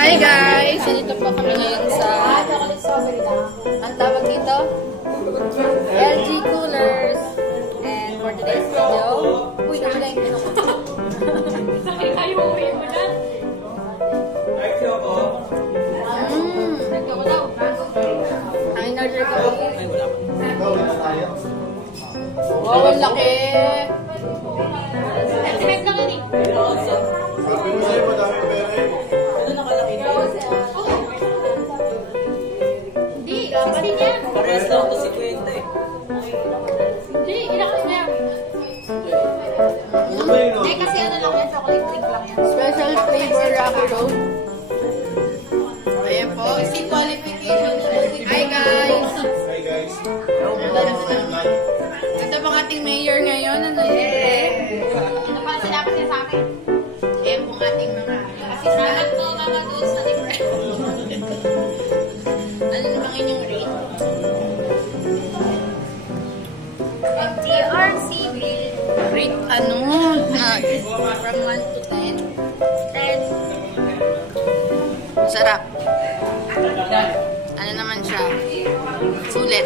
Hi guys! Dito po kami ngayon sa ang tawag dito? LG Coolers. And for today's video, uy, nawala yung pinok. Kayo uwi mo na. Ang in-order ko. Wow, ang laki! Estimate lang yun eh. Sabi mo sa'yo, madami pera eh. Ano nakalaki na? Hindi, 16 yan. Parehas lang ito si Kwenta eh. Hindi, ilakas mo yan. Ano yun? Hindi, kasi ano lang yan, chocolate drink lang yan. Special flavor Rocky Road. Ayan po. See qualification. Hi guys! Hi guys. Ito pong ating mayor ngayon. Ano yun? Ano pa sinabi niya sa akin? Ayan pong ating mga Salamat po mga doon sa libre. ano namang inyong rate? MTRC bill. Rate ano? From 1 to 10. 10. Sarap. Ano naman siya? Sulit.